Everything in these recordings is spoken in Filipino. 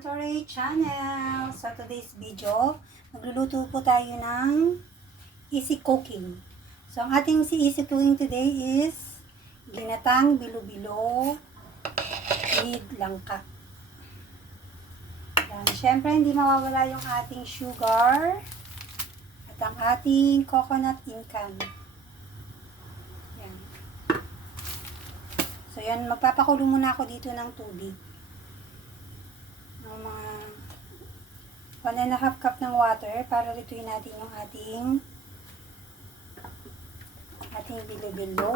Santoray Channel! Sa today's video, magluluto po tayo ng easy cooking. So, ang ating easy cooking today is ginatang bilo-bilo with langka. Yan. Siyempre, hindi mawawala yung ating sugar at ang ating coconut incan. Yan. So, yan. Magpapakulo muna ako dito ng tubig. Ng mga 1.5 cup ng water para lutuin natin yung ating bilo-bilo.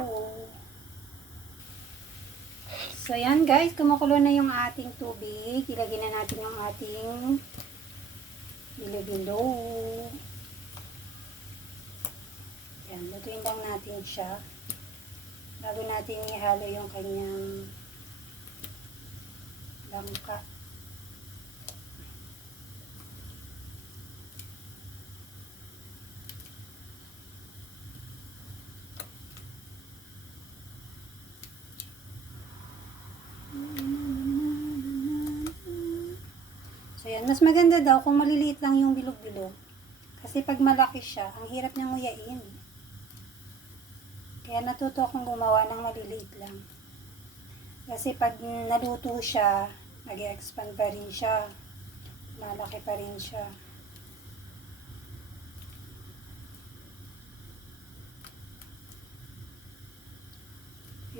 So, yan guys, kumukulo na yung ating tubig. Ilagay na natin yung ating bilo-bilo. Yan, lutuin lang natin siya. Bago natin ihalo yung kanyang langka. So, yan. Mas maganda daw kung maliliit lang yung bilog-bilog. Kasi pag malaki siya, ang hirap niyang nguyain. Kaya natuto akong gumawa ng maliliit lang. Kasi pag naluto siya, nag-expand pa rin siya. Malaki pa rin siya.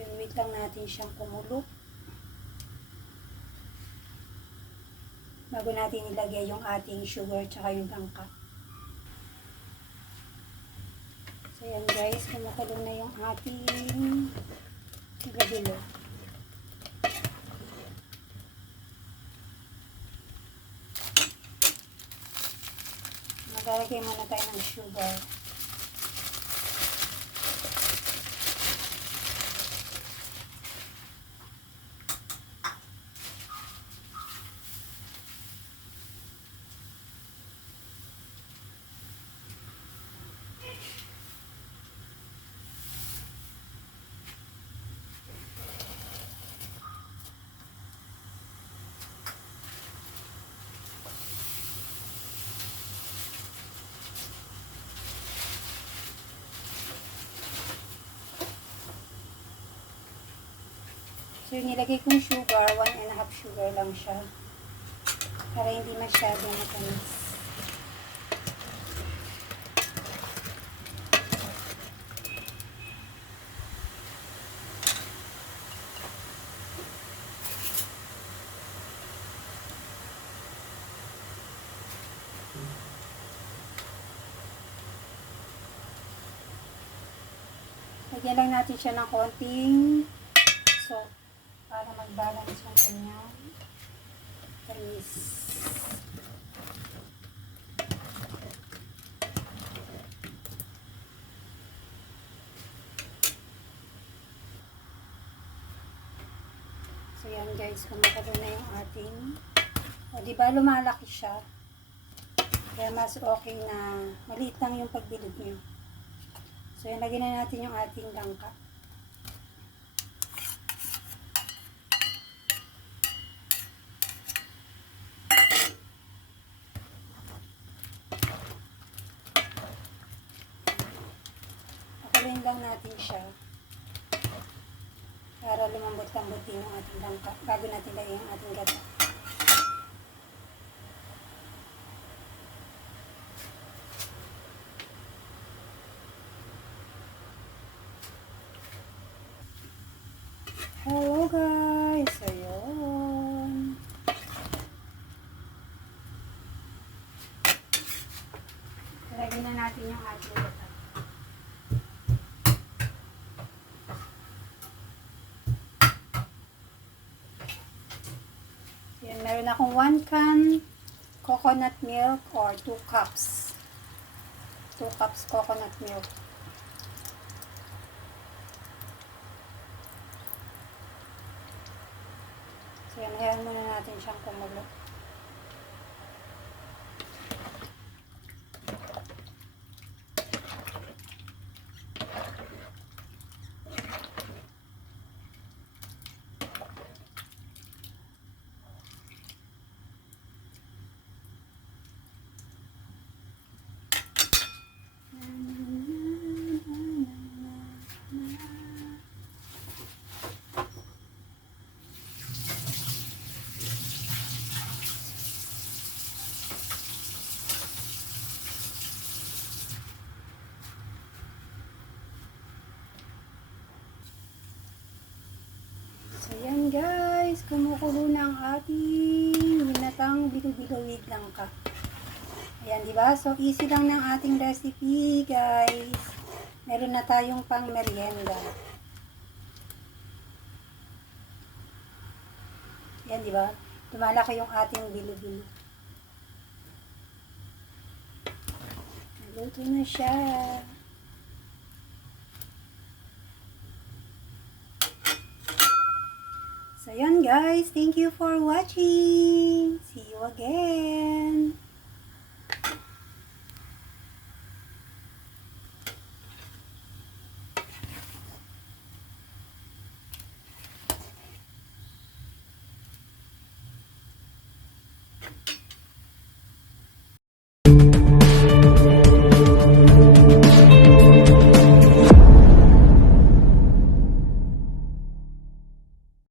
Yun, wait lang natin siyang kumulo. Bago natin ilagay yung ating sugar tsaka yung langka. So yan guys, kumukulo na yung ating bilo-bilo. Maglalagay muna tayo ng sugar. So, yung nilagay kong sugar, 1.5 sugar lang siya. Para hindi masyadong matamis. Lagyan lang natin siya ng konting salt para mag-balance yung kanyang tamis. So yan guys, kumukulo na yung ating, o diba lumalaki siya, kaya mas okay na maliit lang yung pagbilog nyo. So yan, lagyan na natin yung ating langka. Pakuluin lang natin siya para lumambot-lambutin yung ating langka bago natin lagyan yung ating gata. Hello guys! So yun. Lagyan na natin yung ating gata. Yan, meron akong 1 can coconut milk or 2 cups. 2 cups coconut milk. So yan, hayaan muna natin siyang kumulo. kumukulo na ang ating ginatang bilo-bilo with langka. Ayan, di ba? So, easy lang ng ating recipe, guys. Meron na tayong pang merienda. Ayan, di ba? Lumalaki yung ating bilo-bilo. Naluto na siya. So, yun guys. Thank you for watching. See you again.